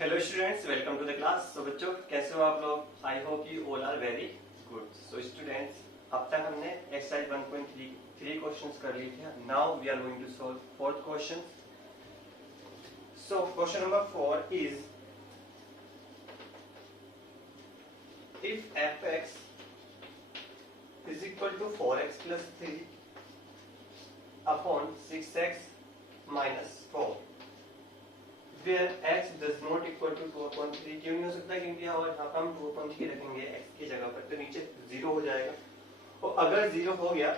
Hello students, welcome to the class. So बच्चों, कैसे हो आप लोग? I hope you all are very good. So students, अब तक हमने एक्सरसाइज 1.3 3 क्वेश्चंस कर लिए थे। Now we are going to solve fourth question. So question number 4 is if fx is equal to 4x plus 3 upon 6x minus 4 where x does not equal to 2/3। क्यों नहीं हो सकता? क्योंकि यहाँ पर हम 2/3 रखेंगे x की जगह पर, तो नीचे 0 हो जाएगा, और अगर 0 हो गया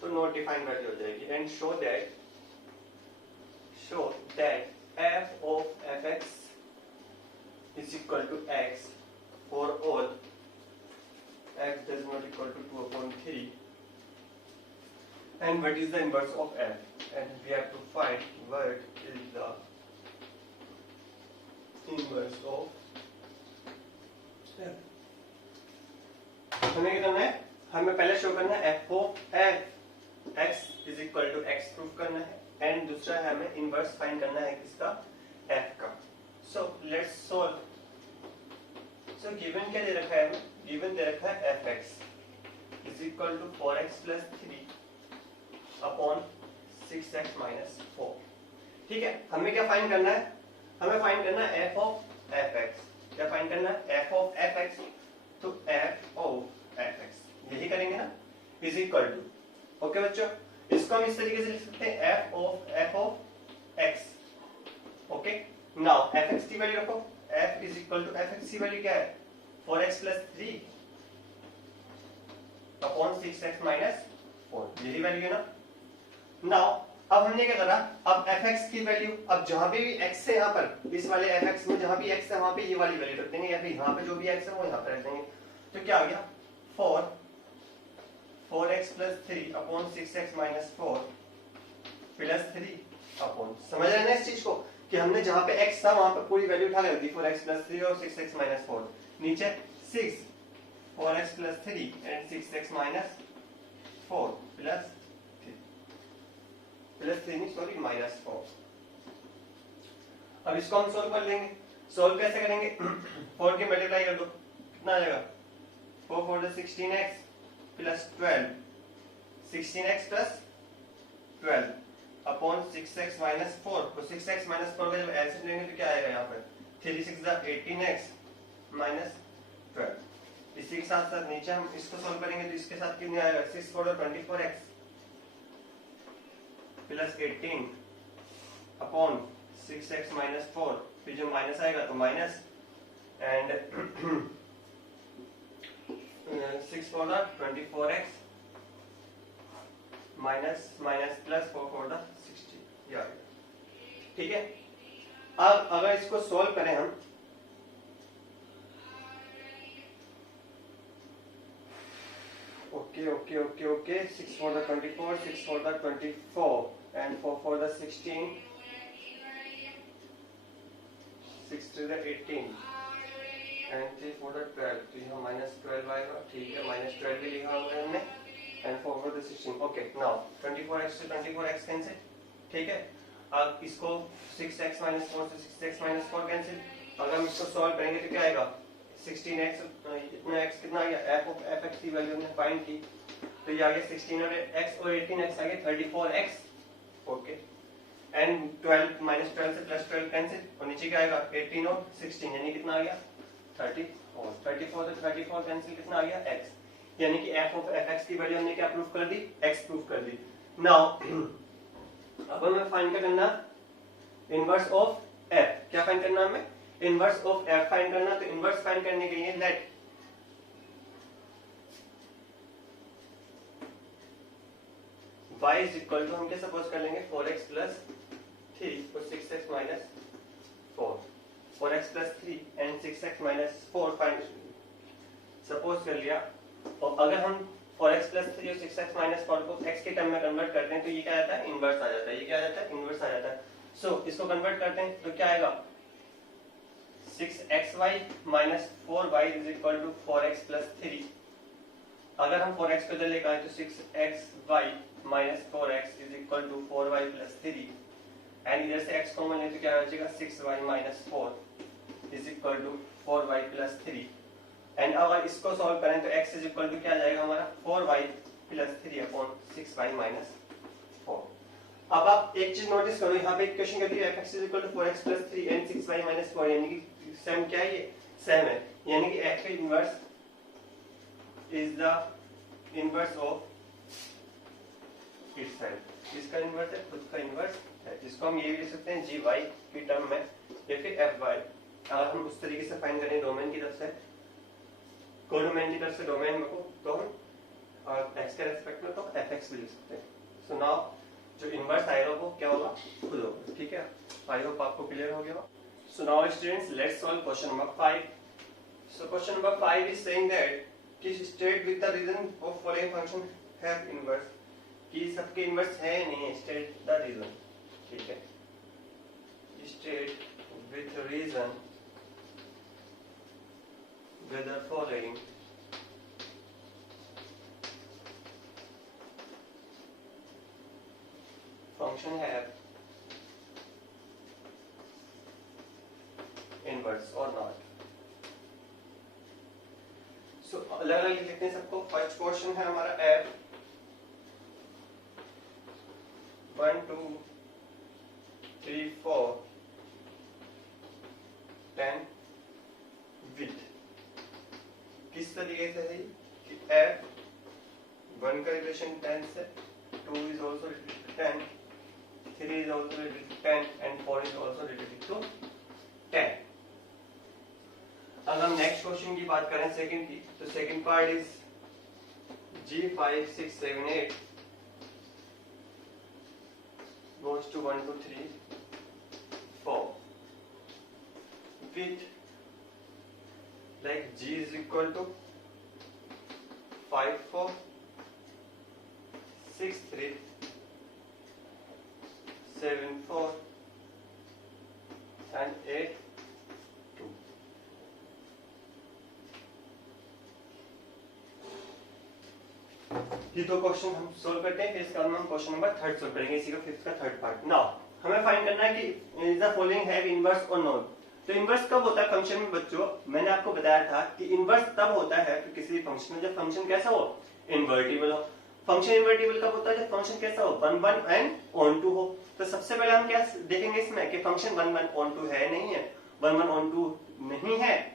तो नॉट डिफाइंड वैल्यू हो जाएगी। And show that f of fx is equal to x for all x does not equal to 2/3 and what is the inverse of f, and we have to find what is the inverse of f। हमें क्या करना है? हमें पहले show करना है f of f x is equal to x proof करना है, एंड दूसरा है हमें इनवर्स फाइंड करना है किसका? f का। So let's solve. So given क्या दे रखा है हमें? गिवन दे रखा है fx is equal to 4x plus 3 upon 6x minus 4। ठीक है, हमें क्या फाइंड करना है? हमें फाइंड करना है f of fx। क्या फाइंड करना है? f of fx। तो f of fx यही करेंगे ना, इज इक्वल टू। ओके बच्चों, इसको हम इस तरीके से लिख सकते हैं f of x। Okay, now fx की वैल्यू रखो। f is equal to fx की वैल्यू क्या है? 4x plus 3 upon 6x minus 4, यही वैल्यू है ना। नाउ अब हमने क्या करा? अब fx की वैल्यू, अब जहां पे भी x है, यहाँ पर इस वाले fx में जहां भी x है वहां पे ये वाली वैल्यू रख देंगे, या फिर यहाँ पे जो भी x है वो यहाँ पे रख देंगे। तो क्या आ गया? 4x plus 3 upon 6x minus 4 plus 3 upon, समझ रहे हैं ना इस चीज को कि हमने जहां पे x था वहां पे पूरी वैल्यू उठा के रख दी, 4x plus 3 और 6x minus 4। नीचे 6 4x plus 3 and 6x minus 4 plus 3 नहीं, सॉरी, माइनस 4। अब इसको हम सोल्व कर लेंगे। सोल्व कैसे करेंगे? 4 की मल्टीप्लाई कर दो, कितना आ जाएगा? 4 4 16x plus 12, 16x plus 12 upon 6x minus 4। तो 6x माइनस 4 का जब एलसीएम लेंगे तो क्या आएगा? यहाँ पर 3 6 18x माइनस 12। इसी के साथ साथ नीचे हम इसको सोल्व करेंगे तो इसके साथ कितने आएगा? 6 4 24x plus 18 upon 6x minus 4, फिर जो माइनस आएगा तो minus, and 6 4 24x minus minus plus 4 4 60, ये आ गया। ठीक है, अब अगर इसको सॉल्व करें हम, okay okay okay okay 6 4 24, 6 4 24 and 4 4 16, 6 3 18 and 3 4 12, तो यहाँ माइनस 12 आएगा। ठीक है, माइनस 12 भी लिखा हुआ है हमने, एंड 4 4 16। ओके, नाउ 24x से 24x कैंसिल। ठीक है, अब इसको 6x माइनस 4 से 6x माइनस 4 कैंसिल। अगर हम इसको सॉल्व करेंगे तो क्या आएगा? 16x, इतना x कितना आ गया? f of fx की वैल्यू हमने फाइंड की, तो ये आ गया 16 और x और 18x आ गया 34x। ओके, एंड 12 माइनस 12 से प्लस 12 कैंसिल, और नीचे क्या आएगा? 18 और 16, यानी कितना आ गया? 34। 34 से 34 कैंसिल, कितना आ गया? x। यानी कि f of fx की वैल्यू हमने क्या प्रूफ कर दी? x प्रूफ कर दी। नाउ अब हमें फाइंड करना इनवर्स ऑफ f। क्या फाइंड करना हमें? इनवर्स ऑफ f फाइंड करना। तो इनवर्स फाइंड करने के लिए let y is equal to, हम क्या सपोज कर लेंगे? 4x प्लस 3 और 6x minus 4। 4x plus 3 and 6x minus 4 find suppose कर लिया। और अगर हम 4x प्लस 3 और 6x माइनस 4 को x के टर्म में कन्वर्ट करते हैं तो ये क्या आ जाता है? इनवर्स आ जाता है। ये क्या आ जाता है? इनवर्स आ जाता है। सो इसको कन्वर्ट करते हैं तो क्या आएगा? 6xy minus 4y is equal to 4x plus 3। अगर हम 4x को इधर लेकर आए तो 6xy minus 4x is equal to 4y plus 3। And इधर से x कॉमन ले तो क्या बचेगा 6y minus 4 is equal to 4y plus 3। And अगर इसको सॉल्व करें तो x इज इक्वल टू क्या जाएगा हमारा 4y plus 3 upon 6y minus 4। अब आप एक चीज नोटिस करो, यहाँ पे इक्वेशन कहती है fx is equal to 4x plus 3 and 6y minus 4, यानी कि सेम क्या है, ये सेम है, यानी कि f inverse is the inverse of itself. इसका इनवर्स है, खुद का इनवर्स है, जिसको हम ये भी लिख सकते हैं gy की टर्म में या फिर fy। अगर हम उस तरीके से फाइंड करें डोमेन की तरफ से, कोडोमेन की तरफ से डोमेन में को तो हम और x के रेस्पेक्ट में तो fx भी लिख सकते हैं। सो नाउ जो इनवर्स आएगा वो क्या होगा, खुद होगा। ठीक है, आई होप आपको क्लियर हो गया। So now students let's solve question number 5। So question number 5 is saying that कि state with the reason of following function have inverse, कि सबके इनवर्स है नहीं है, स्टेट द रीजन। ठीक है, state with reason with the following function have inverse or not। so अलग अलग लिखते हैं सबको। फर्स्ट क्वेश्चन है हमारा f 1 2 3 4 10 with किस तरीके से है कि f 1 का रिलेशन 10 से, 2 is also related to 10, 3 is also related to 10 and 4 is also related to 10। अब हम नेक्स्ट क्वेश्चन की बात करें सेकंड की, तो second part is G5 6 7 8 goes to 1 2 3 4 with like G is equal to 5 4 6 3 7 4 and 8 2। ये दो क्वेश्चन हम सोल्व करते हैं, फिर इसका हम क्वेश्चन नंबर 3 सोल्व करेंगे, इसी का 5th का थर्ड पार्ट। नाउ हमें फाइंड करना है कि is the following have inverse और नॉट। तो इनवर्स कब होता है फंक्शन में बच्चों, मैंने आपको बताया था कि इनवर्स तब होता है कि किसी फंक्शन में जब फंक्शन कैसा हो, इन्वर्टिबल हो। फंक्शन इन्वर्टिबल कब होता है, जब फंक्शन कैसा हो, 1 1 एंड ऑन 2 हो। तो सबसे पहले हम क्या देखेंगे इसमें कि फंक्शन 1 1 ऑन 2 है नहीं है। 1 1 ऑन 2 नहीं है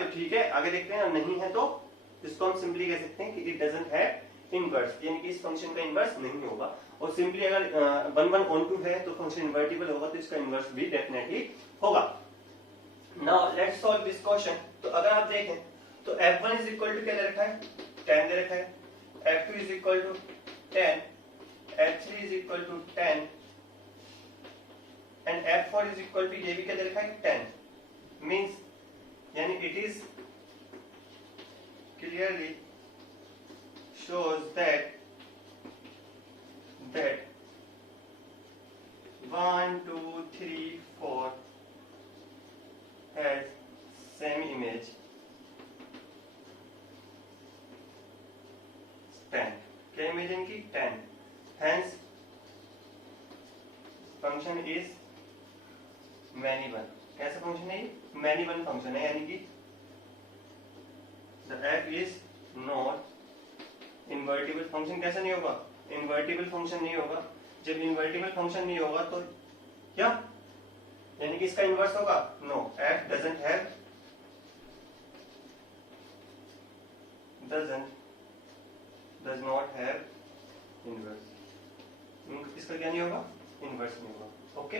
तो ठीक है, आगे देखते हैं। नहीं है तो इसको हम सिंपली कह सकते हैं कि इट डजंट हैव इनवर्स, यानी कि इस फंक्शन का इनवर्स नहीं होगा। और सिंपली अगर 1 1 ऑन 2 है तो फंक्शन इन्वर्टिबल होगा, तो इसका इनवर्स भी डेफिनेटली होगा। Now let's solve this question. तो अगर आप देखें तो f1 इज इक्वल टू क्या दे रखा है, 10 दे रखा है, f2 is equal to 10, f3 is equal to 10 and f4 is equal to ये भी क्या दे रखा है 10, means यानी it is clearly shows that 1 2 3 4 has same image 10, क्या इमेज इनकी 10, hence function is many one. कैसा फंक्शन है, मैनी वन फंक्शन है, यानी कि the f is not invertible. Function कैसा नहीं होगा, इन्वर्टिबल फंक्शन नहीं होगा। जब इन्वर्टिबल फंक्शन नहीं होगा तो क्या, यानी कि इसका इन्वर्स होगा, no, f does not have inverse। इसका क्या नहीं होगा, इन्वर्स नहीं होगा। ओके,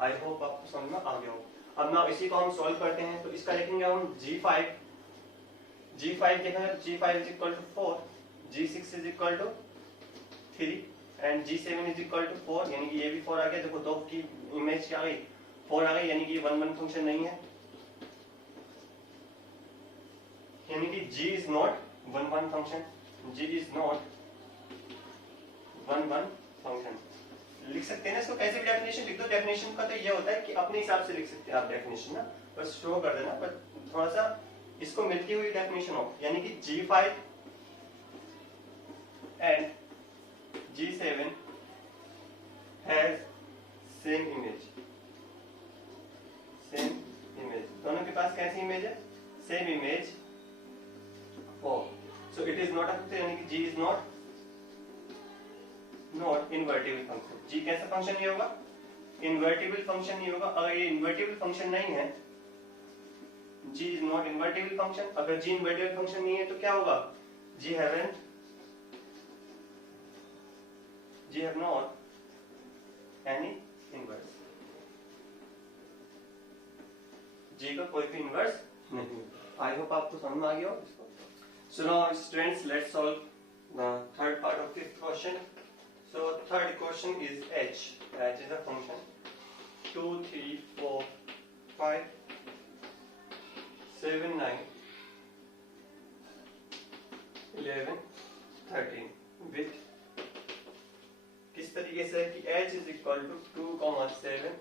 आई होप आपको समझ में आ गया हो। अब ना इसी को हम सॉल्व करते हैं, तो इसका लिखेंगे हम G5 देखा है, G5 is equal to 4, G6 is equal to 3 and G7 is equal to 4, यानी कि ये भी 4 आ गया। देखो दो की इमेज क्या आ गई, 4 आ गई, यानी कि 1 1 फंक्शन नहीं है, यानी कि G is not 1 1 function, G is not 1 1 function. लिख सकते हैं ना इसको, कैसे भी डेफिनेशन लिख दो। डेफिनेशन का तो ये होता है कि अपने हिसाब से लिख सकते हैं आप डेफिनेशन ना, बस शो कर देना, पर थोड़ा सा इसको मिलती हुई डेफिनेशन हो, यानी कि G5 and G7 has same image, same image, दोनों के पास कैसी इमेज है? सेम इमेज हो। So it is not a function, यानी कि जी इज नॉट इन्वर्टिबल फंक्शन। जी कैसा फंक्शन नहीं होगा? इन्वर्टिबल फंक्शन नहीं होगा। अगर ये इन्वर्टिबल फंक्शन नहीं है, जी इज नॉट इन्वर्टिबल फंक्शन, अगर जी इन्वर्टिबल फंक्शन नहीं है तो क्या होगा? जी हैव नॉट एनी इनवर्स, जी का कोई भी इनवर्स नहीं। आई होप आपको समझ में आ गया हो इसको। सो now students, let's solve the third part of this question. So third question is h. H is a function 2, 3, 4, 5, 7, 9, 11, 13 with किस तरीके से कि h is equal to 2, 7,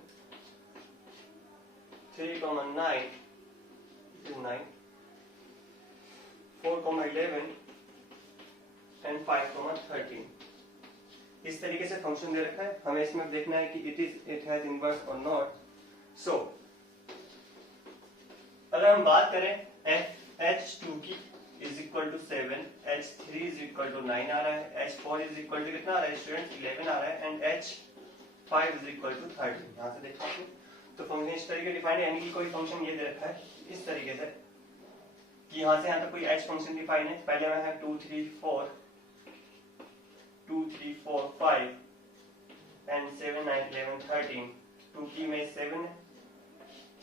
3, 9 is 9, 4, 11 and 5, 13। इस तरीके से फंक्शन दे रखा है, हमें इसमें देखना है कि इट हैज इनवर्स और नॉट। सो अगर हम बात करें h2 की is equal to 7, h3 is equal to 9 आ रहा है, h4 इज इक्वल टू कितना आ रहा है स्टूडेंट? 11 आ रहा है, and h5 is equal to 13। यहाँ से देखा आपने तो फंक्शन इस तरीके डिफाइंड है, यानी कि कोई फंक्शन ये दे रखा है इस तरीके से कि यहाँ से यहाँ तक कोई h फंक्शन डिफाइन है। पहले में है 2, 3, 4 2, 3, 4, 5 and 7, 9, 11, 13। 2 की इमेज 7 है,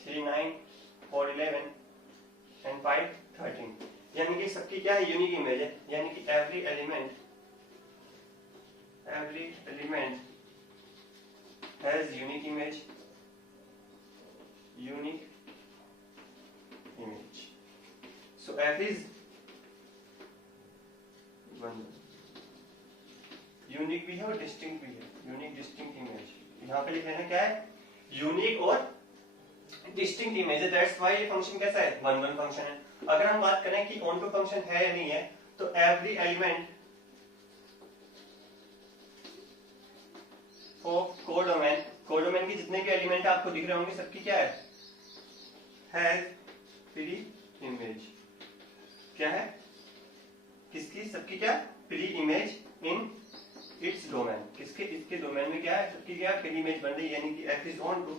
3, 9, 4, 11 and 5, 13। यानी कि सबकी क्या है? यूनिक इमेज है, यानी कि every element has unique image, so f is one, unique भी है और डिस्टिंक्ट भी है, यूनिक डिस्टिंक्ट इमेज। यहाँ पे लिख लेना क्या है? यूनिक और डिस्टिंक्ट इमेज है, दैट्स व्हाई ये फंक्शन कैसा है? 1, 1 फंक्शन है। अगर हम बात करें कि ऑन टू फंक्शन है या नहीं है, तो एवरी एलिमेंट ऑफ कोडोमेन की जितने भी एलिमेंट आपको दिख रहे होंगे सबकी क्या है? Has pre image. क्या है? किसकी? सबकी क्या? Pre image in its domain. किसके? इसके डोमेन में क्या है? सबकी क्या प्री इमेज बन रही है, यानी कि f इज ऑन टू।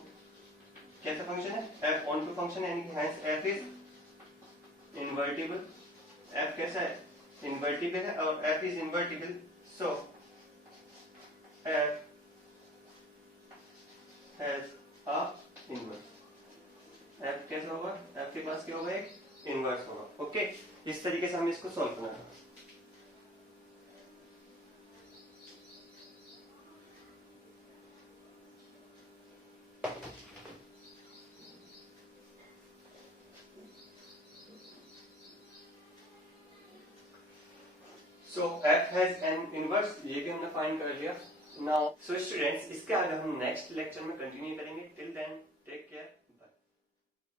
कैसा फंक्शन है? f ऑन टू फंक्शन है, यानी कि hence f is invertible. f कैसा है? इन्वर्टिबल है, और f is invertible, so f has a inverse. f कैसा होगा? f के पास क्या होगा? एक इनवर्स होगा। ओके, इस तरीके से हम इसको सॉल्व करना है। So f has an inverse, ये भी हमने फाइंड कर लिया। Now, so students, इसके आगे हम नेक्स्ट लेक्चर में कंटिन्यू करेंगे। Till then take care.